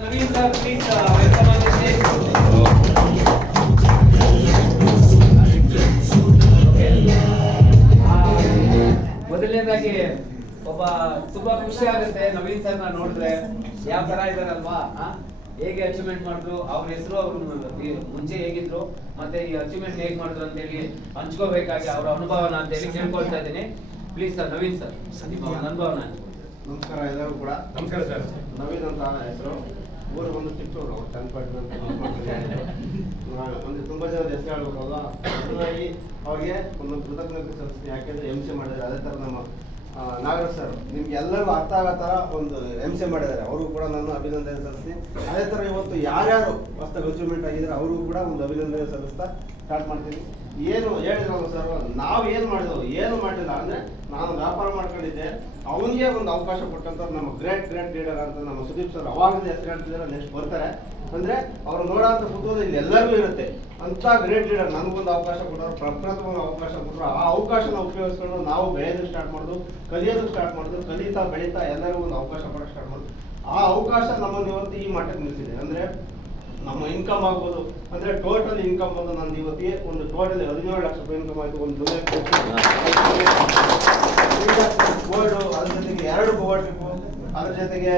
Naveen sir, please welcome on the stage. ಮೊದಲನೇದಾಗಿ ಒಬ್ಬ ತುಂಬಾ ಖುಷಿ ಆಗುತ್ತೆ ನವೀನ್ ಸರ್ ನ ನೋಡಿದ್ರೆ ಯಾವ ತರ ಇದಾರಲ್ವಾ, ಹೇಗೆ ಅಚೀವ್ಮೆಂಟ್ ಮಾಡಿದ್ರು, ಅವ್ರ ಹೆಸರು ಅವ್ರು ಮುಂಚೆ ಹೇಗಿದ್ರು ಮತ್ತೆ ಈ ಅಚೀವ್ಮೆಂಟ್ ಹೇಗ್ ಮಾಡಿದ್ರು ಅಂತ ಹೇಳಿ ಹಂಚ್ಕೋಬೇಕಾಗಿ ಅವ್ರ ಅನುಭವನ ಅಂತ ಹೇಳಿ ಕೇಳ್ಕೊಳ್ತಾ ಇದ್ದೀನಿ. ಪ್ಲೀಸ್ ಸರ್, ನವೀನ್ ಸರ್ ಅನುಭವನ. ನಮಸ್ಕಾರ ಎಲ್ಲರೂ ಕೂಡ. ನಮಸ್ಕಾರ ಸರ್. ನವೀನ್ ಅಂತ ಹೆಸರು, ಊರು ಬಂದು ಚಿತ್ತೂರು, ಚನ್ನಪಟ್ಟಣ ಒಂದು ತುಂಬಾ ಜನ ಹೆಸರು ಹೇಳ್ಬೇಕಲ್ಲ. ಹಾಗಾಗಿ ಅವ್ರಿಗೆ ಒಂದು ಕೃತಜ್ಞತೆ ಸಲ್ಲಿಸ್ತೀನಿ. ಯಾಕೆಂದ್ರೆ MC ಮಾಡಿದ್ದಾರೆ. ಅದೇ ತರ ನಮ್ಮ ನಾಗರಾಜ್ ಸರ್ ನಿಮ್ಗೆ ಎಲ್ಲರಿಗೂ ಅರ್ಥ ಆಗೋ ತರ ಒಂದು MC ಮಾಡಿದ್ದಾರೆ. ಅವ್ರಿಗೂ ಕೂಡ ನಾನು ಅಭಿನಂದನೆ ಸಲ್ಲಿಸ್ತೀನಿ. ಅದೇ ತರ ಇವತ್ತು ಯಾರ್ಯಾರು ಹೊಸದಾಗಿ ಅಚೀವ್ಮೆಂಟ್ ಆಗಿದ್ರೆ ಅವ್ರಿಗೂ ಕೂಡ ಒಂದು ಅಭಿನಂದನೆ ಸಲ್ಲಿಸ್ತಾ ಸ್ಟಾರ್ಟ್ ಮಾಡ್ತೀನಿ. ಏನು ಹೇಳಿದ್ರಲ್ಲ ಸರ್, ನಾವು ಏನು ಮಾಡಿದೆವು, ಏನು ಮಾಡಿಲ್ಲ ಅಂದ್ರೆ ನಾನು ವ್ಯಾಪಾರ ಮಾಡ್ಕೊಂಡಿದ್ದೆ, ಅವನಿಗೆ ಒಂದು ಅವಕಾಶ ಕೊಟ್ಟಂತ ನಮ್ಮ ಗ್ರೇಟ್ ಲೀಡರ್ ಅಂತ ನಮ್ಮ ಸುದೀಪ್ ಸರ್ ಅವಾಗಿಂದ ಹೆಸರು ಹೇಳ್ತಿದ್ದಾರೆ. ನೆಕ್ಸ್ಟ್ ಬರ್ತಾರೆ ಅಂದ್ರೆ ಅವ್ರು ನೋಡೋಂಥ ಕುತೂಹಲ ಇಲ್ಲಿ ಎಲ್ಲರಿಗೂ ಇರುತ್ತೆ. ಅಂತ ಗ್ರೇಟ್ ಲೀಡರ್ ನನಗೊಂದು ಅವಕಾಶ ಕೊಟ್ಟರು, ಪ್ರಪ್ರಥಮ ಅವಕಾಶ ಕೊಟ್ಟರು. ಆ ಅವಕಾಶನ ಉಪಯೋಗಿಸ್ಕೊಂಡು ನಾವು ಬೆಳೆಯೋದಕ್ಕೆ ಸ್ಟಾರ್ಟ್ ಮಾಡೋದು, ಕಲಿಯೋದಕ್ಕೆ ಸ್ಟಾರ್ಟ್ ಮಾಡೋದು, ಕಲಿತಾ ಬೆಳೀತಾ ಎಲ್ಲರಿಗೂ ಒಂದು ಅವಕಾಶ ಕೊಡೋಕೆ ಸ್ಟಾರ್ಟ್ ಮಾಡೋದು. ಆ ಅವಕಾಶ ನಮ್ಮನ್ನು ಇವತ್ತು ಈ ಮಟ್ಟಕ್ಕೆ ನಿಲ್ಲಿಸಿದೆ. ಅಂದ್ರೆ ನಮ್ಮ ಇನ್ಕಮ್ ಆಗ್ಬೋದು ಅಂದ್ರೆ ಟೋಟಲ್ ಇನ್ಕಮ್ ಬಂದು ನಂದು ಇವತ್ತಿಗೆ ಒಂದು ಟೋಟಲ್ 17 ಲಕ್ಷ ರೂಪಾಯಿ ಇನ್ಕಮ್ ಆಯಿತು. ಒಂದು ಬೋರ್ಡು, ಅದ್ರ ಜೊತೆಗೆ 2 ಗೋವಾ ಟ್ರಿಪ್ಪು, ಅದ್ರ ಜೊತೆಗೆ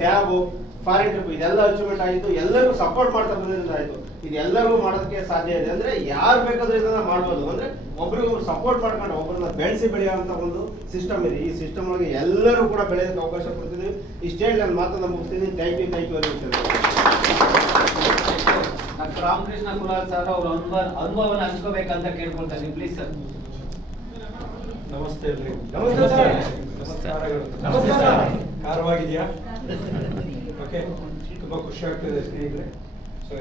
ಟ್ಯಾಬು, ಫಾರಿನ್ ಟ್ರಿಪ್, ಇದೆಲ್ಲ ಅಚೀವ್ಮೆಂಟ್ ಆಯಿತು. ಎಲ್ಲರಿಗೂ ಸಪೋರ್ಟ್ ಮಾಡ್ತಾ ಬಂದಿದ್ದು ಆಯಿತು. ಇದೆಲ್ಲರಿಗೂ ಮಾಡೋದಕ್ಕೆ ಸಾಧ್ಯ ಇದೆ. ಅಂದ್ರೆ ಯಾರು ಬೇಕಾದ್ರೂ ಇದನ್ನ ಮಾಡ್ಬೋದು. ಅಂದ್ರೆ ಒಬ್ರಿಗೊಬ್ರು ಸಪೋರ್ಟ್ ಮಾಡ್ಕೊಂಡು ಒಬ್ಬರನ್ನ ಬೆಳೆಯುವಂತ ಒಂದು ಸಿಸ್ಟಮ್ ಇದೆ. ಈ ಸಿಸ್ಟಮ್ ಒಳಗೆ ಎಲ್ಲರೂ ಕೂಡ ಬೆಳೆಯೋದಕ್ಕೆ ಅವಕಾಶ ಕೊಡ್ತಿದ್ದೀವಿ. ಇಷ್ಟೇ ಹೇಳಿ ನಾನು ಮಾತನ್ನ ಮುಗಿಸ್ತೀನಿ. Thank you Ramakrishna Kulal sir ಅವ್ರ ಅನುಭವನ ಹಂಚ್ಕೋಬೇಕಂತ ಕೇಳ್ಕೊಳ್ತಾ ಇದ್ದೀನಿ. Please sir. ನಮಸ್ತೆ. ನಮಸ್ತೆ ಸರ್. ನಮಸ್ಕಾರ. ಕಾರವಾಗಿದೆಯಾ? ಓಕೆ, ತುಂಬಾ ಖುಷಿ ಆಗ್ತದೆ ಸ್ನೇಹಿತರೆ. ಸೊ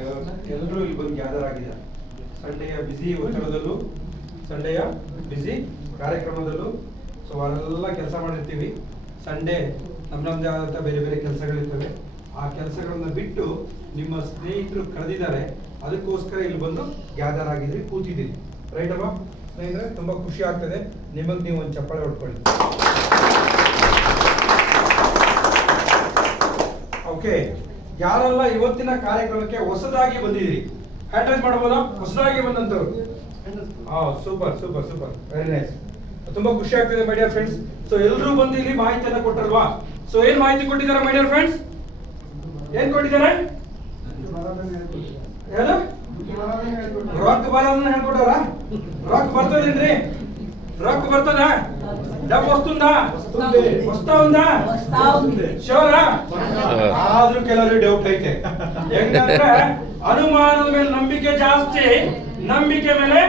ಎಲ್ಲರೂ ಇಲ್ಲಿ ಬಂದು ಗ್ಯಾದರ್ ಆಗಿದ್ದಾರೆ. ಸಂಡೆಯ ಬ್ಯುಸಿ ಒತ್ತಡದಲ್ಲೂ, ಸಂಡೆಯ ಬ್ಯುಸಿ ಕಾರ್ಯಕ್ರಮದಲ್ಲೂ ಸೊ ಅವರೆಲ್ಲ ಕೆಲಸ ಮಾಡಿರ್ತೀವಿ. ಸಂಡೇ ನಮ್ಮದೇ ಆದಂಥ ಬೇರೆ ಬೇರೆ ಕೆಲಸಗಳಿರ್ತವೆ. ಆ ಕೆಲಸಗಳನ್ನ ಬಿಟ್ಟು ನಿಮ್ಮ ಸ್ನೇಹಿತರು ಕರೆದಿದ್ದಾರೆ, ಅದಕ್ಕೋಸ್ಕರ ಇಲ್ಲಿ ಬಂದು ಗ್ಯಾದರ್ ಆಗಿದ್ರಿ, ಕೂತಿದ್ದೀರಿ. ರೈಟ್ ಅಲ್ವಾ ಸ್ನೇಹಿತರೆ? ತುಂಬಾ ಖುಷಿ ಆಗ್ತದೆ. ನಿಮಗೆ ನೀವು ಒಂದು ಚಪ್ಪಾಳೆ ಹೊಡ್ಕೊಳ್ಳಿ. ಓಕೆ, ಯಾರೆಲ್ಲ ಇವತ್ತಿನ ಕಾರ್ಯಕ್ರಮಕ್ಕೆ ಹೊಸದಾಗಿ ಬಂದಿದ್ದೀರಿ ಹ್ಯಾಂಡ್ ರೈಸ್ ಮಾಡಬಹುದಾ? ಹೊಸದಾಗಿ ಬಂದಂತವ್ರು. Super super super, very nice. ತುಂಬಾ ಖುಷಿ ಆಗ್ತಿದೆ ಮೈ ಡಿಯರ್ ಫ್ರೆಂಡ್ಸ್. ಸೊ ಎಲ್ಲರೂ ಬಂದು ಇಲ್ಲಿ ಮಾಹಿತಿಯನ್ನ ಕೊಟ್ಟಲ್ವಾ? ಸೊ ಏನ್ ಮಾಹಿತಿ ಕೊಟ್ಟಿದ್ದಾರೆ ಮೈ ಡಿಯರ್ ಫ್ರೆಂಡ್ಸ್? ಏನ್ ಕೊಟ್ಟಿದ್ದಾರೆ? ಏನು? ರೊಕ್ಕ ಬರೋದನ್ನ ಹೇಳ್ಕೊಟ್ಟವ್ರ? ರೊಕ್ಕ ಬರ್ತದೇನ್ರಿ? ರೊಕ್ಕ ಬರ್ತದ? ಡಬ್ ವಸ್ತುಂದಾ? ವಸ್ತಾ ಉಂದಾ? ಶೋರಾ? ಆದ್ರೂ ಕೆಲವರು ಡೌಟ್ ಐತೆ. ಹೆಂಗಂದ್ರೆ ಅನುಮಾನದ ಮೇಲೆ ನಂಬಿಕೆ ಜಾಸ್ತಿ, ನಂಬಿಕೆ ಮೇಲೆ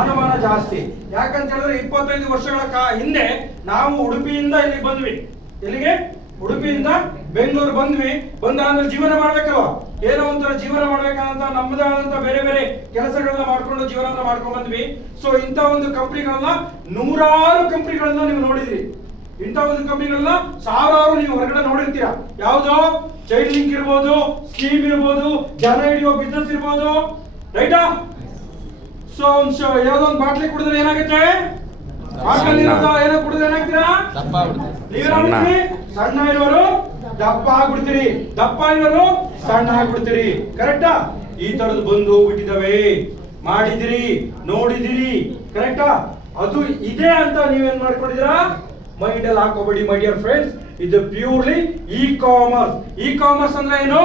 ಅನುಮಾನ ಜಾಸ್ತಿ. ಯಾಕಂತ ಹೇಳಿದ್ರೆ 25 ವರ್ಷಗಳ ಹಿಂದೆ ನಾವು ಉಡುಪಿಯಿಂದ ಇಲ್ಲಿಗೆ ಬಂದ್ವಿ. ಎಲ್ಲಿಗೆ? ಉಡುಪಿಯಿಂದ ಬೆಂಗಳೂರು ಬಂದ್ವಿ. ಬಂದಾದ್ಮೇಲೆ ಜೀವನ ಮಾಡ್ಬೇಕಲ್ವ? ಏನೋ ಒಂಥರ ಜೀವನ ಮಾಡ್ಬೇಕಂತ ನಮ್ಮದೇ ಆದಂತ ಬೇರೆ ಬೇರೆ ಕೆಲಸಗಳನ್ನ ಮಾಡ್ಕೊಂಡು ಜೀವನ ಮಾಡ್ಕೊಂಡು ಬಂದ್ವಿ. ಸೊ ಇಂಥ ಒಂದು ಕಂಪ್ನಿಗಳನ್ನ, ನೂರಾರು ಕಂಪ್ನಿಗಳನ್ನ ನೀವು ನೋಡಿದ್ರಿ. ಇಂಥ ಒಂದು ಕಂಪ್ನಿಗಳನ್ನ ಸಾವಿರಾರು ನೀವು ಹೊರಗಡೆ ನೋಡಿರ್ತೀರಾ. ಯಾವ್ದೋ ಚೈಲ್ಡ್ ಲಿಂಕ್ ಇರ್ಬೋದು, ಸ್ಕೀಮ್ ಇರ್ಬೋದು, ಜನ ಹಿಡಿಯೋ ಬಿಸ್ನೆಸ್ ಇರ್ಬೋದು, ರೈಟಾ? ಸೊ ಯಾವ್ದೋ ಒಂದು ಬಾಟ್ಲಿ ಕುಡಿದ್ರೆ ಏನಾಗುತ್ತೆ? ಏನೋ ಕುಡಿದ್ರೆ ಏನಾಗ್ತೀರಾ? ನೀವೇನಾಗ್ತೀರಿ? ಸಣ್ಣ ಇರೋರು ದಪ್ಪ ಆಗ್ಬಿಡ್ತೀರಿ, ದಪ್ಪ ಇರೋರು ಸಣ್ಣ ಆಗ್ಬಿಡ್ತೀರಿ. ಕರೆಕ್ಟಾ? ಈ ತರದ್ ಬಂದು ಹೋಗ್ಬಿಟ್ಟಿದಾವೆ, ಮಾಡಿದಿರಿ, ನೋಡಿದಿರಿ. ಕರೆಕ್ಟಾ? ಅದು ಇದೆ ಅಂತ ನೀವೇನ್ ಮಾಡ್ಕೊಂಡಿದ್ದೀರಾ? ಮೈಂಡ್ ಅಲ್ಲಿ ಹಾಕೋಬೇಡಿ ಮೈ ಡಿಯರ್ ಫ್ರೆಂಡ್ಸ್. ಇದು ಪ್ಯೂರ್ಲಿ ಇ-ಕಾಮರ್ಸ್. ಇ-ಕಾಮರ್ಸ್ ಅಂದ್ರೆ ಏನು?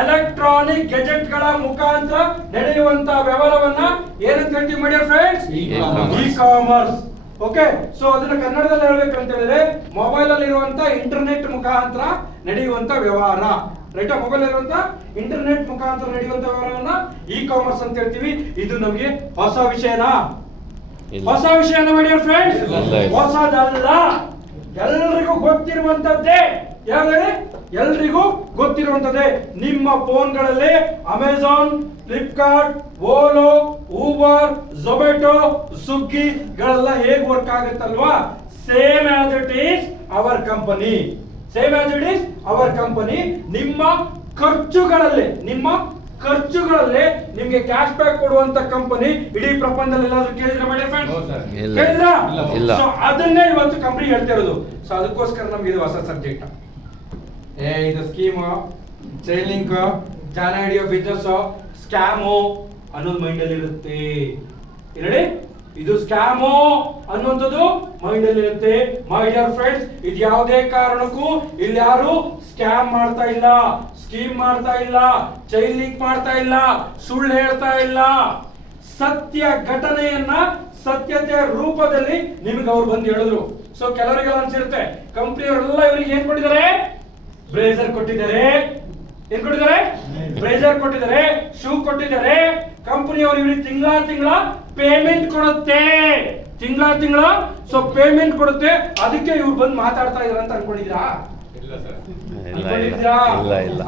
ಎಲೆಕ್ಟ್ರಾನಿಕ್ ಗೆಜೆಟ್ ಗಳ ಮುಖಾಂತರ ನಡೆಯುವಂತ ವ್ಯವಹಾರವನ್ನ ಏನಂತ ಹೇಳ್ತೀವಿ ಮೈ dear friends? E-commerce. Okay, so ಅದನ್ನ ಕನ್ನಡದಲ್ಲಿ ಹೇಳ್ಬೇಕಂತ ಹೇಳಿದ್ರೆ ಮೊಬೈಲ್ ಅಲ್ಲಿ ಇರುವಂತ ಇಂಟರ್ನೆಟ್ ಮುಖಾಂತರ ನಡೆಯುವಂತ ವ್ಯವಹಾರ. ರೈಟ್? ಮೊಬೈಲ್ ಇರುವಂತ ಇಂಟರ್ನೆಟ್ ಮುಖಾಂತರ ನಡೆಯುವಂತ ವ್ಯವಹಾರವನ್ನ ಇ-ಕಾಮರ್ಸ್ ಅಂತ ಹೇಳ್ತೀವಿ. ಇದು ನಮಗೆ ಹೊಸ ವಿಷಯನಾ? ಹೊಸ ವಿಷಯನ ಮೈ ಡಿಯರ್ ಫ್ರೆಂಡ್ಸ್? ಹೊಸದಲ್ಲ, ಎಲ್ರಿಗೂ ಗೊತ್ತಿರುವಂತದ್ದೇ. ಯಾವ್ದು? ಎಲ್ರಿಗೂ ಗೊತ್ತಿರುವಂತದ್ದೇ. ನಿಮ್ಮ ಫೋನ್ಗಳಲ್ಲಿ Amazon, Flipkart, Ola, Uber, Zomato, Swiggy ಗಳೆಲ್ಲ ಹೇಗೆ ವರ್ಕ್ ಆಗುತ್ತಲ್ವಾ? Same as it is our company. Same as it is our company. ನಿಮ್ಮ ಖರ್ಚುಗಳಲ್ಲಿ ನಿಮ್ಗೆ ಕ್ಯಾಶ್ ಬ್ಯಾಕ್ ಕೊಡುವಂತ ಕಂಪನಿ ಇಡೀ ಪ್ರಪಂಚದಲ್ಲಿ ಎಲ್ಲಾದ್ರೂ ಕೇಳಿದ್ರೆ ಮೈ ಡಿಯರ್ ಫ್ರೆಂಡ್ಸ್? ಕೇಳಿದ್ರಾ? ಸೊ ಅದನ್ನೇ ಇವತ್ತು ಕಂಪನಿ ಹೇಳ್ತಾ ಇರೋದು. ಸೊ ಅದಕ್ಕೋಸ್ಕರ ನಮ್ಗೆ ಇದು ಹೊಸ ಸಬ್ಜೆಕ್ಟ್. ಇದು ಸ್ಕೀಮ್ ಚೈನ್ ಲಿಂಕ್, ಜನ ಹಿಡಿಯೋ ಬಿಸ್ನೆಸ್ ಸ್ಕ್ಯಾಮು ಅನ್ನೋದು ಮೈಂಡಲ್ಲಿ ಇರುತ್ತೆ. ಹೇಳಿ, ಇದು ಸ್ಕ್ಯಾಮು ಅನ್ನುವಂಥದ್ದು ಮೈಂಡಲ್ಲಿ ಇರುತ್ತೆ. ಮೈ ಡಿಯರ್ ಫ್ರೆಂಡ್ಸ್, ಇದು ಯಾವುದೇ ಕಾರಣಕ್ಕೂ ಇಲ್ಲಿ ಯಾರು ಸ್ಕ್ಯಾಮ್ ಮಾಡ್ತಾ ಇಲ್ಲ, ಸ್ಕೀಮ್ ಮಾಡ್ತಾ ಇಲ್ಲ, ಚೈನ್ ಲಿಂಕ್ ಮಾಡ್ತಾ ಇಲ್ಲ, ಸುಳ್ಳು ಹೇಳ್ತಾ ಇಲ್ಲ. ಸತ್ಯ ಘಟನೆಯನ್ನ ಸತ್ಯತೆಯ ರೂಪದಲ್ಲಿ ನಿಮ್ಗೆ ಅವ್ರು ಬಂದು ಹೇಳಿದ್ರು. ಸೊ ಕೆಲವರಿಗೆಲ್ಲ ಅನ್ಸಿರುತ್ತೆ, ಕಂಪ್ನಿಯವರೆಲ್ಲ ಇವರಿಗೆ ಏನ್ ಕೊಟ್ಟಿದ್ದಾರೆ? ಬ್ರೇಸರ್ ಕೊಟ್ಟಿದ್ದಾರೆ. ಏನ್ ಕೊಟ್ಟಿದ್ದಾರೆ? ಬ್ರೇಸರ್ ಕೊಟ್ಟಿದ್ದಾರೆ, ಶೂ ಕೊಟ್ಟಿದ್ದಾರೆ. ಕಂಪನಿಯವರು ಇವರಿಗೆ ತಿಂಗಳ ಪೇಮೆಂಟ್ ಕೊಡುತ್ತೆ, ತಿಂಗಳ ಸೊ ಪೇಮೆಂಟ್ ಕೊಡುತ್ತೆ. ಅದಕ್ಕೆ ಇವ್ರು ಬಂದು ಮಾತಾಡ್ತಾ ಇದಾರೆ ಅಂತ ಅನ್ಕೊಂಡಿದ್ದೀರಾ?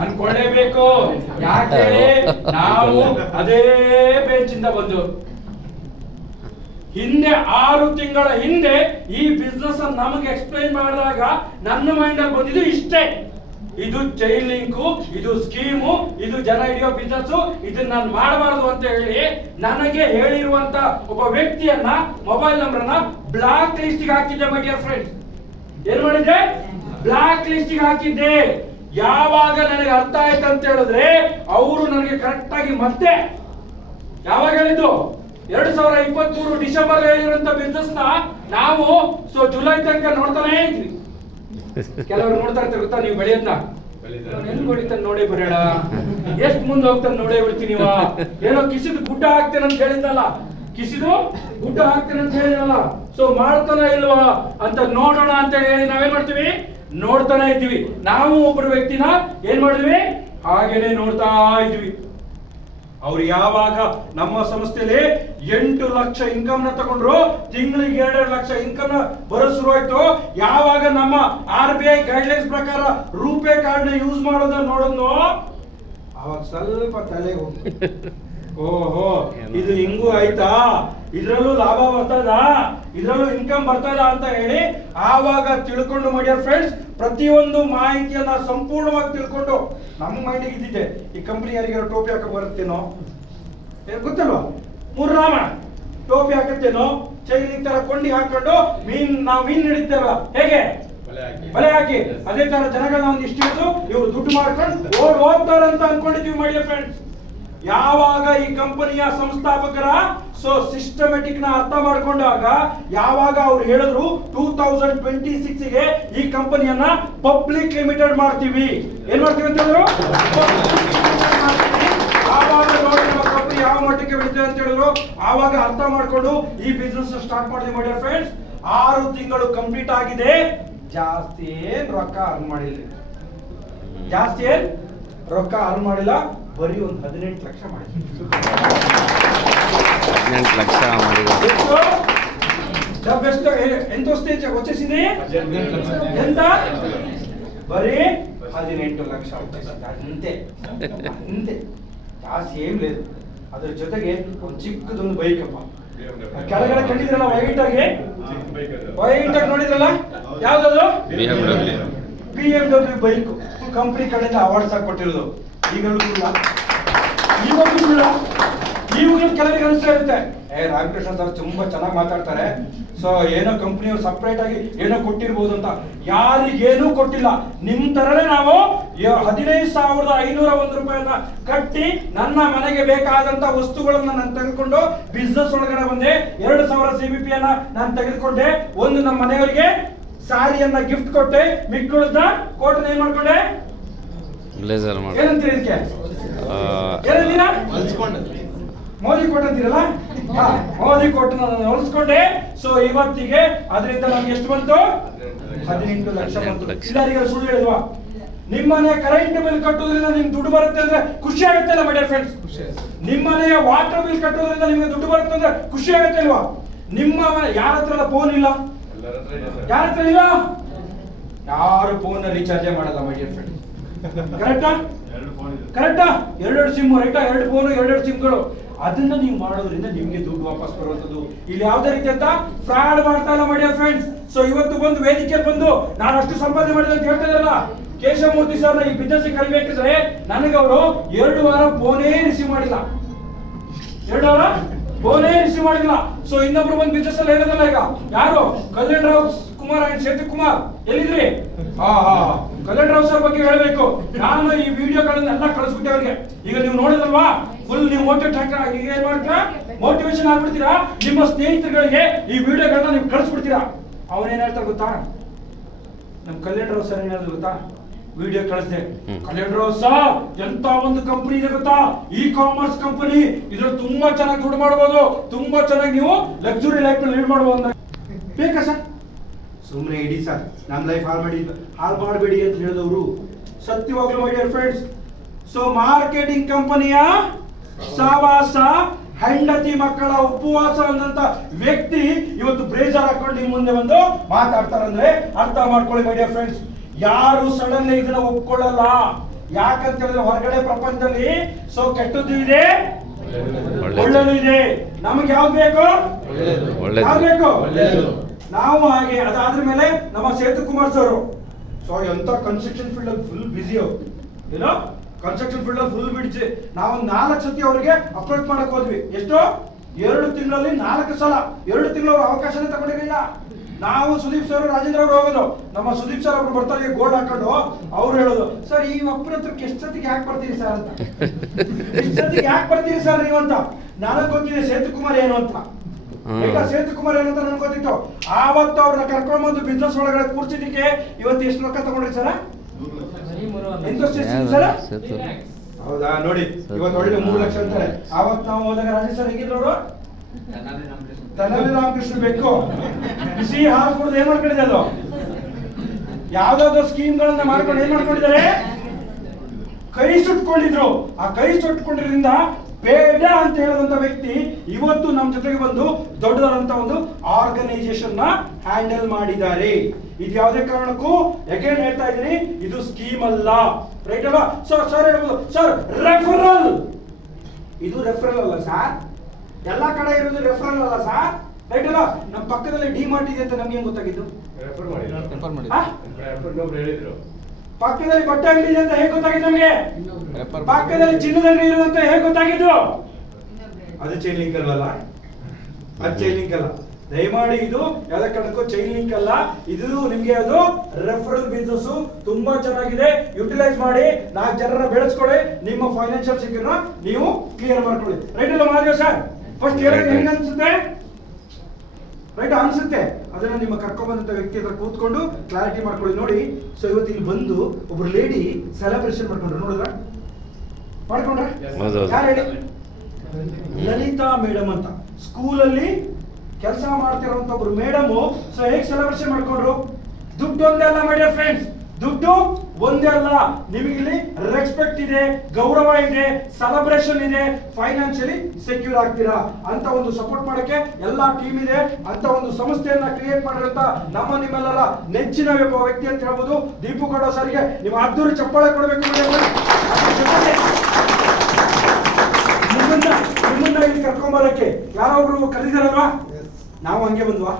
ಅನ್ಕೊಳ್ಳೇಬೇಕು. ಯಾಕೆ? ನಾವು ಅದೇ ಬೆಂಚಿಂದ ಬಂದು ಹಿಂದೆ 6 ತಿಂಗಳ ಹಿಂದೆ ಈ ಬಿಸ್ನೆಸ್ ನಮಗೆ ಎಕ್ಸ್ಪ್ಲೈನ್ ಮಾಡಿದಾಗ ನನ್ನ ಮೈಂಡ್ ಅಲ್ಲಿ ಬಂದಿದ್ದು ಇಷ್ಟೇ. ಇದು ಚೈನ್ ಲಿಂಕು, ಇದು ಸ್ಕೀಮು, ಇದು ಜನ ಹಿಡಿಯೋ ಬಿಸ್ನೆಸ್, ಇದನ್ನ ನಾನು ಮಾಡಬಾರದು ಅಂತ ಹೇಳಿ ನನಗೆ ಹೇಳಿರುವಂತ ಒಬ್ಬ ವ್ಯಕ್ತಿಯನ್ನ ಮೊಬೈಲ್ ನಂಬರ್ನ ಬ್ಲಾಕ್ ಲಿಸ್ಟ್ ಹಾಕಿದ್ದೆ. ಮೈ ಡಿಯರ್ ಫ್ರೆಂಡ್ಸ್, ಏನ್ ಮಾಡಿದ್ದೆ? ಬ್ಲಾಕ್ ಲಿಸ್ಟ್ ಹಾಕಿದ್ದೆ. ಯಾವಾಗ ನನಗೆ ಅರ್ಥ ಆಯ್ತು ಅಂತ ಹೇಳಿದ್ರೆ ಅವರು ನನಗೆ ಕರೆಕ್ಟ್ ಆಗಿ ಮತ್ತೆ ಯಾವಾಗ ಹೇಳಿದ್ದು? 2023 ಡಿಸೆಂಬರ್ ಹೇಳಿರುವಂತ ಬಿಸ್ನೆಸ್ ನ ನಾವು ಸೊ ಜುಲೈ ತನಕ ನೋಡ್ತಾನೆ ಇದ್ವಿ. ಕೆಲವರು ನೋಡ್ತಾ ಇರ್ತಾರೆ ಗೊತ್ತಾ, ನೀವು ಬೆಳೆಯದ್ನ ಎಲ್ಲಿ ಹೊಡಿತಾನೆ ನೋಡೇ ಬರೋಣ, ಎಷ್ಟ್ ಮುಂದೆ ಹೋಗ್ತಾನೆ ನೋಡೇ ಬಿಡ್ತೀನಿ. ಏನೋ ಕಿಸಿದು ಗುಡ್ಡ ಹಾಕ್ತೇನೆ ಅಂತ ಹೇಳಿದ್ದಲ್ಲ, ಕಿಸಿದು ಗುಡ್ಡ ಹಾಕ್ತೇನೆ ಅಂತ ಹೇಳಿದಲ್ಲ. ಸೊ ಮಾಡ್ತಾನ ಇಲ್ವಾ ಅಂತ ನೋಡೋಣ ಅಂತ ಹೇಳಿ ನಾವೇನ್ ಮಾಡ್ತೀವಿ? ನೋಡ್ತಾನೆ ಇದ್ವಿ. ನಾವು ಒಬ್ಬರು ವ್ಯಕ್ತಿನ ಏನ್ ಮಾಡಿದ್ವಿ? ಹಾಗೇನೆ ನೋಡ್ತಾ ಇದ್ವಿ. ಅವ್ರು ಯಾವಾಗ ನಮ್ಮ ಸಂಸ್ಥೆಯಲ್ಲಿ 8 ಲಕ್ಷ ಇನ್ಕಮ್ ನ ತಗೊಂಡ್ರು, ತಿಂಗಳಿಗೆ 2 ಲಕ್ಷ ಇನ್ಕಮ್ ನ ಬರೋ ಶುರುವಾಯ್ತು. ಯಾವಾಗ ನಮ್ಮ RBI ಗೈಡ್ಲೈನ್ಸ್ ಪ್ರಕಾರ ರೂಪೇ ಕಾರ್ಡ್ ನ ಯೂಸ್ ಮಾಡೋದನ್ನ ನೋಡೋದು, ಅವಾಗ ಸ್ವಲ್ಪ ತಲೆಗೆ ಓಹೋ ಇದು ಹಿಂಗೂ ಆಯ್ತಾ, ಇದ್ರಲ್ಲೂ ಲಾಭ ಬರ್ತದ, ಇದ್ರಲ್ಲೂ ಇನ್ಕಮ್ ಬರ್ತದ ಅಂತ ಹೇಳಿ ಆವಾಗ ತಿಳ್ಕೊಂಡು ಮೈ ಡಿಯರ್ ಫ್ರೆಂಡ್ಸ್ ಪ್ರತಿಯೊಂದು ಮಾಹಿತಿಯನ್ನ ಸಂಪೂರ್ಣವಾಗಿ ತಿಳ್ಕೊಂಡು ನಮ್ಮ ಮೈಂಡಿಗೆ ಇದ್ದಿದ್ದೆ. ಈ ಕಂಪನಿ ಯಾರಿಗಾರ ಟೋಪಿ ಹಾಕ ಬರುತ್ತೇನೋ ಗೊತ್ತಲ್ವಾ? ಮುರ್ರಾಮ ಟೋಪಿ ಹಾಕತ್ತೇನೋ, ಚೈನ್ ಲಿಂಕ್ ತರ ಕೊಂಡಿ ಹಾಕೊಂಡು ನಾವು ಮೀನ್ ಹಿಡಿತೇವ ಹೇಗೆ? ಬಲೆ ಹಾಕಿ. ಅದೇ ತರ ಜನಗಳನ್ನ ಒಂದು ಇಷ್ಟಿಟ್ಟು ಇವ್ರು ದುಡ್ಡು ಮಾಡ್ಕೊಂಡು ಹೋಗ್ತಾರಂತ ಅನ್ಕೊಂಡಿದೀವಿ ಮೈ ಡಿಯರ್ ಫ್ರೆಂಡ್ಸ್. ಯಾವಾಗ ಈ ಕಂಪನಿಯ ಸಂಸ್ಥಾಪಕರ ಸೊ ಸಿಸ್ಟಮೆಟಿಕ್ ನ ಅರ್ಥ ಮಾಡ್ಕೊಂಡಾಗ ಯಾವಾಗ ಅವ್ರು ಹೇಳಿದ್ರು 2026 ಗೆ ಈ ಕಂಪನಿಯನ್ನ ಪಬ್ಲಿಕ್ ಲಿಮಿಟೆಡ್ ಮಾಡ್ತೀವಿ. ಏನ್ ಮಾಡ್ತೀವಿ ಅಂತ ಹೇಳಿದ್ರು? ಆವಾಗ ನೋಡಿ ನಮ್ಮ ಕಂಪನಿ ಯಾವ ಮಟ್ಟಕ್ಕೆ ಬೆಳಿತೇವೆ ಅಂತ ಹೇಳಿದ್ರು. ಆವಾಗ ಅರ್ಥ ಮಾಡ್ಕೊಂಡು ಈ ಬಿಸ್ನೆಸ್ ಸ್ಟಾರ್ಟ್ ಮಾಡಿದ್ವಿ ಮೈ ಡಿಯರ್ ಫ್ರೆಂಡ್ಸ್. 6 ತಿಂಗಳು ಕಂಪ್ಲೀಟ್ ಆಗಿದೆ. ಜಾಸ್ತಿ ಏನ್ ರೊಕ್ಕ ಅರ್ನ್ ಮಾಡಿಲ್ಲ, ಜಾಸ್ತಿ ಏನ್ ರೊಕ್ಕ ಅರ್ನ್ ಮಾಡಿಲ್ಲ, ಬರೀ ಒಂದು 18 ಲಕ್ಷ ಮಾಡಿದ್ವಿ. 18 లక్ష ఎంత వస్తే వచ్చేసింది? ఎంత? బరీ 18 లక్ష వచ్చేసింది. అంతే అంతే, ಜಾಸ್ತಿ ಏನ್ లేదు. ಅದ್ರ ಜೊತೆಗೆ ಒಂದು ಚಿಕ್ಕದೊಂದು ಬೈಕ್ ಅಪ್ಪ, ಕೆಳಗಡೆ ಕಂಡಿದ್ರಲ್ಲ ವೈಟ್ ಆಗಿ ನೋಡಿದ್ರಲ್ಲ, ಯಾವ್ದದು? BMW ಬೈಕ್ ಕಂಪನಿ ಕಡೆಯಿಂದ ಅವಾರ್ಡ್ಸ್ ಆಗಿ ಕೊಟ್ಟಿರೋದು. ಇವಾಗಲೂ ಕೆಲವರಿಗೆ ಅನಿಸ್ತಾ ಇರುತ್ತೆ, ರಾಮಕೃಷ್ಣ ಸರ್ ತುಂಬಾ ಚೆನ್ನಾಗಿ ಮಾತಾಡ್ತಾರೆ, ಸೊ ಏನೋ ಕಂಪನಿಯವ್ರು ಸಪ್ರೇಟ್ ಆಗಿ ಏನೋ ಕೊಟ್ಟಿರ್ಬೋದು ಅಂತ. ಯಾರಿಗೇನೂ ಕೊಟ್ಟಿಲ್ಲ. ನಿಮ್ ತರನೇ ನಾವು 15,501 ರೂಪಾಯಿಯನ್ನ ಕಟ್ಟಿ ನನ್ನ ಮನೆಗೆ ಬೇಕಾದಂತ ವಸ್ತುಗಳನ್ನ ನಾನು ತೆಗೆದುಕೊಂಡು ಬಿಸ್ನೆಸ್ ಒಳಗಡೆ ಬಂದೆ. 2,000 CBP ಅನ್ನ ನಾನು ತೆಗೆದುಕೊಂಡೆ. ಒಂದು ನಮ್ಮ ಮನೆಯವರಿಗೆ ಸಾರಿಯನ್ನ ಗಿಫ್ಟ್ ಕೊಟ್ಟೆ. ಮಿಕ್ಕುಳಿದ ಕೋಟನ್ನ ಏನ್ ಮಾಡ್ಕೊಂಡೆ? ಬ್ಲೇಸರ್ ಮಾಡಿ ಏನಂತೀರಿ ಇದಕ್ಕೆ? ಏನಂತೀರಾ? ಮೋದಿ ಕೋಟ್ ಅಂತೀರಲ್ಲ, ಮೋದಿ ಕೋಟ್ ಹೊಲಿಸ್ಕೊಂಡೆ. ಸೊ ಇವತ್ತಿಗೆ ಅದರಿಂದ ನಮ್ಗೆ ಎಷ್ಟು ಬಂತು? 18 ಲಕ್ಷ ಬಂತು. ಇಲ್ಲಾರಿಗ ಸುಳ್ಳು ಹೇಳಿದ್ವಾ? ನಿಮ್ಮನೆ ಕರೆಂಟ್ ಬಿಲ್ ಕಟ್ಟೋದ್ರಿಂದ ನಿಮ್ಗೆ ದುಡ್ಡು ಬರುತ್ತೆ ಅಂದ್ರೆ ಖುಷಿ ಆಗುತ್ತೆ ಅಲ್ಲ ಮೈ ಡಿಯರ್ ಫ್ರೆಂಡ್ಸ್? ನಿಮ್ಮನೆಯ ವಾಟರ್ ಬಿಲ್ ಕಟ್ಟೋದ್ರಿಂದ ನಿಮ್ಗೆ ದುಡ್ಡು ಬರುತ್ತೆ ಅಂದ್ರೆ ಖುಷಿ ಆಗುತ್ತೆ ಅಲ್ವಾ? ನಿಮ್ಮ ಯಾರ ಹತ್ರ ಫೋನ್ ಇಲ್ಲ? ಯಾರ ಹತ್ರ ಇಲ್ಲ? ಯಾರು ಫೋನ್ ರೀಚಾರ್ಜ್ ಮಾಡಲ್ಲ ಮೈ ಡಿಯರ್ ಫ್ರೆಂಡ್ಸ್. ಕರೆಕ್ಟಾ? ಕರೆಕ್ಟಾ? 2 ಸಿಮ್ ರೈಟಾ? 2 ಫೋನ್ 2 ಸಿಮ್ಗಳು. ಅದನ್ನ ನೀವು ಮಾಡೋದ್ರಿಂದ ನಿಮ್ಗೆ ದುಡ್ಡು ವಾಪಸ್ ಬರುವಂತದ್ದು. ಇಲ್ಲಿ ಯಾವುದೇ ರೀತಿ ಅಂತ ಫ್ರಾಡ್ ಮಾಡ್ತಾ ಇಲ್ಲ ಮೈ ಡಿಯರ್ ಫ್ರೆಂಡ್ಸ್. ಸೊ ಇವತ್ತು ಬಂದು ವೇದಿಕೆಯಲ್ಲಿ ಬಂದು ನಾನು ಅಷ್ಟು ಸಂಪಾದನೆ ಮಾಡಿದೆ ಅಂತ ಹೇಳ್ತಾ ಇರಲ್ಲ. ಕೇಶವಮೂರ್ತಿ ಸರ್ನ ಈ ಬಿಸ್ನೆಸ್ ಕರಿಬೇಕಿದ್ರೆ ನನಗೆ ಅವರು 2 ವಾರ ಫೋನೇ ರಿಸೀವ್ ಮಾಡಿಲ್ಲ. 2 ವಾರ ಫೋನೇ ರಿಸೀವ್ ಮಾಡಿಲ್ಲ. ಸೊ ಇನ್ನೊಬ್ರು ಬಂದು ಬಿಸ್ನೆಸ್ ಅಲ್ಲಿ ಹೇಳಿದಲ್ಲ, ಈಗ ಯಾರು? ಕಲ್ಯಾಣ್ ರಾವ್ ಕುಮಾರ್ ಅಂಡ್ ಸೇತು ಕುಮಾರ್ ಎಲ್ಲಿದ್ರಿ? ಕಲೆಕ್ಟರ್ ಸರ್ ಬಗ್ಗೆ ಹೇಳಬೇಕು. ನಾನು ಈ ವಿಡಿಯೋಗಳನ್ನೆಲ್ಲ ಕಳಿಸ್ಬಿಟ್ಟೆ ಅವ್ರಿಗೆ. ಈಗ ನೀವು ನೋಡಿದಲ್ವಾ, ಫುಲ್ ನೀವು ಏನ್ ಮಾಡ್ತೀರಾ, ಮೋಟಿವೇಶನ್ ಆಗ್ಬಿಡ್ತೀರಾ. ನಿಮ್ಮ ಸ್ನೇಹಿತರುಗಳಿಗೆ ಈ ವಿಡಿಯೋಗಳನ್ನ ನೀವು ಕಳಿಸ್ಬಿಡ್ತೀರಾ. ಅವನೇನ್ ಹೇಳ್ತಾರೆ ಗೊತ್ತಾ, ನಮ್ ಕಲೆಕ್ಟರ್ ಸರ್ ಏನ್ ಹೇಳಿದ್ರು ಗೊತ್ತಾ, ವಿಡಿಯೋ ಕಳಿಸ್ದೆ, ಕಲೆಕ್ಟರ್ ಸರ್ ಎಂತ ಒಂದು ಕಂಪನಿ ಇದೆ ಗೊತ್ತಾ, ಇ-ಕಾಮರ್ಸ್ ಕಂಪನಿ, ಇದ್ರಲ್ಲಿ ತುಂಬಾ ಚೆನ್ನಾಗಿ ದುಡ್ಡು ಮಾಡಬಹುದು, ತುಂಬಾ ಚೆನ್ನಾಗಿ ನೀವು ಲಕ್ಸುರಿ ಲೈಫ್ ಲೀಡ್ ಮಾಡಬಹುದು. ಬೇಕಾ ಸರ್? ಸುಮ್ಮನೆ ಇಡಿ ಸರ್, ನಮ್ ಲೈಫ್ ಹಾಳು ಮಾಡಬೇಡಿ ಅಂತ ಹೇಳಿದವರು ಸತ್ಯವಾಗ್ಲೂ my dear friends. So marketing ಕಂಪನಿಯ ಸಹವಾಸ, ಹೆಂಡತಿ ಮಕ್ಕಳ ಉಪವಾಸ ಅಂದಂತ ವ್ಯಕ್ತಿ ಇವತ್ತು ಬ್ರೇಜರ್ ಹಾಕೊಂಡು ನಿಮ್ಮ ಮುಂದೆ ಬಂದು ಮಾತಾಡ್ತಾರಂದ್ರೆ ಅರ್ಥ ಮಾಡ್ಕೊಳ್ಳಿ ಮೈ ಡಿಯರ್ ಫ್ರೆಂಡ್ಸ್. ಯಾರು ಸಡನ್ ಇದನ್ನ ಒಪ್ಕೊಳ್ಳಲ್ಲ. ಯಾಕಂತ ಹೇಳಿದ್ರೆ ಹೊರಗಡೆ ಪ್ರಪಂಚದಲ್ಲಿ ಸೊ ಕೆಟ್ಟದ್ದು ಇದೆ, ಒಳ್ಳೆದು ಇದೆ. ನಮಗೆ ಯಾವ್ದು ಬೇಕು? ಯಾವ್ದು ಬೇಕು? ನಾವು ಹಾಗೆ. ಅದಾದ್ರ ಮೇಲೆ ನಮ್ಮ ಸೇತು ಕುಮಾರ್ ಸರ್, ಸೊ ಎಂತ ಕನ್ಸ್ಟ್ರಕ್ಷನ್ ಫೀಲ್ಡ್ ಅಲ್ಲಿ ಫುಲ್ ಬಿಸಿ ಅವರು, ಏನೋ ಕನ್ಸ್ಟ್ರಕ್ಷನ್ ಫೀಲ್ಡ್ ಅಲ್ಲಿ ಫುಲ್ ಬಿಡ್ಸಿ. ನಾವು 4 ಸತಿ ಅವರಿಗೆ ಅಪ್ರೋಚ್ ಮಾಡಕ್ ಹೋದ್ವಿ. ಎಷ್ಟು? 2 ತಿಂಗಳಲ್ಲಿ 4 ಸಲ. 2 ತಿಂಗಳು ಅವ್ರ ಅವಕಾಶನೇ ತಗೊಂಡಿರಲಿಲ್ಲ. ನಾವು ಸುದೀಪ್ ಸರ್, ರಾಜೇಂದ್ರ ಅವರು ಹೋಗೋದು. ನಮ್ಮ ಸುದೀಪ್ ಸರ್ ಅವರು ಬರ್ತಾರೆ ಗೋಲ್ಡ್ ಹಾಕೊಂಡು, ಅವ್ರು ಹೇಳೋದು, ಸರ್ ಈ ಒಬ್ಬರ ಹತ್ರಕ್ಕೆ ಎಷ್ಟು ಸತಿಗೆ ಯಾಕೆ ಬರ್ತೀರಿ ಸರ್ ಅಂತ, ಎಷ್ಟು ಸತಿಗೆ ಯಾಕೆ ಬರ್ತೀರಿ ಸರ್ ನೀವು ಅಂತ. ನನಗೆ ಗೊತ್ತಿದೆ ಸೇತು ಕುಮಾರ್ ಏನು ಅಂತ. ಈಗ ಸೇತು ಕುಮಾರ್ ಏನು ಅಂತ ನನ್ಗೆ ಗೊತ್ತಿತ್ತು. ಆವತ್ತು ಅವ್ರನ್ನ ಕರ್ಕೊಂಡು ಬಂದು ಬಿಸ್ನೆಸ್ ಒಳಗಡೆ ಕೂರ್ಸಿದ್ದಕ್ಕೆ ಇವತ್ತು ಎಷ್ಟು ರೊಕ್ಕ ತಗೊಂಡ್ರಿ ಸರ್? ಹೌದಾ? ನೋಡಿ ಇವತ್ತು ಒಳ್ಳೆ 3 ಲಕ್ಷ ಅಂತಾರೆ. ಆವತ್ತು ನಾವು ಹೋದಾಗ ರಾಜೇಶ್ ಸರ್ ಹೇಗಿದ್ರು ಅವರು? ತನ್ನಲ್ಲಿ ರಾಮಕೃಷ್ಣ ಬೇಕು ಬಿಸಿ ಹಾಲು ಕುಡಿದು ಏನ್ ಮಾಡ್ಕೊಂಡಿದೆ, ಅದು ಯಾವ್ದಾವ್ದೋ ಸ್ಕೀಮ್ ಗಳನ್ನ ಮಾಡ್ಕೊಂಡು ಏನ್ ಮಾಡ್ಕೊಂಡಿದ್ದಾರೆ, ಕೈ ಸುಟ್ಕೊಂಡಿದ್ರು. ಆ ಕೈ ಸುಟ್ಕೊಂಡಿದ್ರಿಂದ ಬೇಡ ಅಂತ ಹೇಳಿದಂತ ವ್ಯಕ್ತಿ ಇವತ್ತು ನಮ್ಮ ಜೊತೆಗೆ ಬಂದು ದೊಡ್ಡದಾದಂತ ಒಂದು ಆರ್ಗನೈಸೇಷನ್ ನ ಹ್ಯಾಂಡಲ್ ಮಾಡಿದ್ದಾರೆ. ಇದು ಯಾವುದೇ ಕಾರಣಕ್ಕೂ ಯಾಕೇನ್ ಹೇಳ್ತಾ ಇದೀನಿ, ಇದು ಸ್ಕೀಮ್ ಅಲ್ಲ, ರೈಟ್ ಅಲ್ವಾ? ಸರ್ ಹೇಳ್ಬೋದು ಸರ್ ರೆಫರಲ್, ಇದು ರೆಫರಲ್ ಅಲ್ಲ ಸರ್, ಎಲ್ಲಾ ಕಡೆ ಇರೋದು ರೆಫರಲ್ ಅಲ್ಲ ಸರ್, ರೈಟ್ ಅಲ್ಲ? ನಮ್ಮ ಪಕ್ಕದಲ್ಲಿ ಡಿಮಾರ್ಟ್ ಇದೆ ಅಂತ ನಮ್ಗೆ ಏನ್ ಗೊತ್ತಾಗಿದ್ದು? ಪಕ್ಕದಲ್ಲಿ ಬಟ್ಟೆ ಅಂಗಡಿ ಇದೆ ಅಂತ ಹೇಗೆ ಗೊತ್ತಾಗಿದ್ದು ನಮಗೆ? ಪಕ್ಕದಲ್ಲಿ ಚಿನ್ನದ ಅಂಗಡಿ ಇದೆ ಅಂತ ಹೇಗೆ ಗೊತ್ತಾಗಿದ್ದು? ಅದು ಚೈನ್ ಲಿಂಕ್ ಅಲ್ವಲ್ಲ, ಅದು ಚೈನ್ ಲಿಂಕ್ ಅಲ್ಲ. ದಯಮಾಡಿ ಇದು ಯಾವುದೇ ಕಾರಣಕ್ಕೂ ಚೈನ್ ಲಿಂಕ್ ಅಲ್ಲ. ಇದು ನಿಮ್ಗೆ ಅದು ರೆಫರಲ್ ಬಿಸ್ನೆಸ್ ತುಂಬಾ ಚೆನ್ನಾಗಿದೆ. ಯುಟಿಲೈಸ್ ಮಾಡಿ 4 ಜನರನ್ನ ಬೆಳೆಸ್ಕೊಳ್ಳಿ. ನಿಮ್ಮ ಫೈನಾನ್ಷಿಯಲ್ ಸೆಕ್ಯೂರ್ ನೀವು ಕ್ಲಿಯರ್ ಮಾಡ್ಕೊಳ್ಳಿ. ರೈಟ್ ಅಲ್ಲ ಮಾದೇವ್ ಸರ್? ಫಸ್ಟ್ ಹೆಂಗ್ ಅನ್ಸುತ್ತೆ? ರೈಟ್ ಅನ್ಸುತ್ತೆ. ಅದನ್ನ ನಿಮ್ಮ ಕರ್ಕೊಂಡ್ಬಂದಂತ ವ್ಯಕ್ತಿ ಹತ್ರ ಕೂತ್ಕೊಂಡು ಕ್ಲಾರಿಟಿ ಮಾಡ್ಕೊಳ್ಳಿ. ನೋಡಿ, ಸೊ ಇವತ್ತು ಇಲ್ಲಿ ಬಂದು ಒಬ್ರು ಲೇಡಿ ಸೆಲೆಬ್ರೇಷನ್ ಮಾಡ್ಕೊಂಡ್ರು, ನೋಡಿದ್ರ? ಮಾಡ್ಕೊಂಡ್ರ? ಯಾರು ಹೇಳಿ? ಲಲಿತಾ ಮೇಡಮ್ ಅಂತ ಸ್ಕೂಲಲ್ಲಿ ಕೆಲಸ ಮಾಡ್ತಿರೋಂತ ಒಬ್ರು ಮೇಡಮ್. ಸೊ ಹೇಗೆ ಸೆಲೆಬ್ರೇಷನ್ ಮಾಡ್ಕೊಂಡ್ರು? ದುಡ್ಡು ಒಂದೇ ಅಲ್ಲ ಮೈ ಡಿಯರ್ ಫ್ರೆಂಡ್ಸ್, ದುಡ್ಡು ಒಂದೇ ಅಲ್ಲ. ನಿಮಗಿಲ್ಲಿ ರೆಸ್ಪೆಕ್ಟ್ ಇದೆ, ಗೌರವ ಇದೆ, ಸೆಲೆಬ್ರೇಷನ್ ಇದೆ, ಫೈನಾನ್ಷಿಯಲಿ ಸೆಕ್ಯೂರ್ ಆಗ್ತೀರಾ ಅಂತ ಒಂದು ಸಪೋರ್ಟ್ ಮಾಡಕ್ಕೆ ಎಲ್ಲಾ ಟೀಮ್ ಇದೆ. ಅಂತ ಒಂದು ಸಂಸ್ಥೆಯನ್ನ ಕ್ರಿಯೇಟ್ ಮಾಡಿರಂತ ನಿಮ್ಮೆಲ್ಲರ ನೆಚ್ಚಿನ ವ್ಯಕ್ತಿ ಅಂತ ಹೇಳ್ಬೋದು ದೀಪು ಗೌಡ ಸರ್ಗೆ ನೀವು ಅದ್ದೂರಿ ಚಪ್ಪಾಳೆ ಕೊಡಬೇಕು. ನಿಮ್ಮನ್ನ ಇಲ್ಲಿ ಕರ್ಕೊಂಬರಕ್ಕೆ ಯಾರೊಬ್ರು ಕರೀದಾರಲ್ವಾ? ನಾವು ಹಂಗೆ ಬಂದ್ವಾ?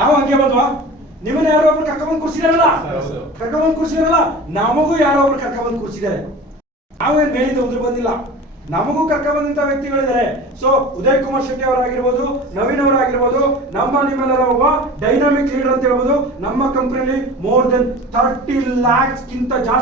ನಾವು ಹಂಗೆ ಬಂದ್ವಾ? ನಿಮ್ಮನ್ನ ಯಾರೋ ಒಬ್ರು ಕರ್ಕೊಂಡ್ಬಂದು ಕೂರಿಸಿದಾರಲ್ಲ, ಕರ್ಕೊಂಡ್ಬಂದು ಕೂರಿಸಿದಾರಲ್ಲ, ನಮಗೂ ಯಾರೋ ಒಬ್ರು ಕರ್ಕೊಂಡ್ಬಂದು ಕೂರಿಸಿದ್ದಾರೆ. ನಾವೇನ್ ಮೇಲಿಂದ ಉದುರು ಬಂದಿಲ್ಲ, ನಮಗೂ ಕರ್ಕೊಂಡ್ಬಂದಂತ ವ್ಯಕ್ತಿಗಳಿದ್ದಾರೆ. ಸೊ ಉದಯ್ ಕುಮಾರ್ ಶೆಟ್ಟಿ ಅವರಾಗಿರ್ಬೋದು, ನವೀನ್ ಅವರಾಗಿರ್ಬೋದು, ನಿಮ್ಮೆಲ್ಲರ ಒಬ್ಬ ಡೈನಾಮಿಕ್ ಲೀಡರ್ ಅಂತ ಹೇಳ್ಬೋದು. ನಮ್ಮ ಕಂಪನಿಯಲ್ಲಿ more than 30 lakhs ಗಿಂತ ಜಾಸ್ತಿ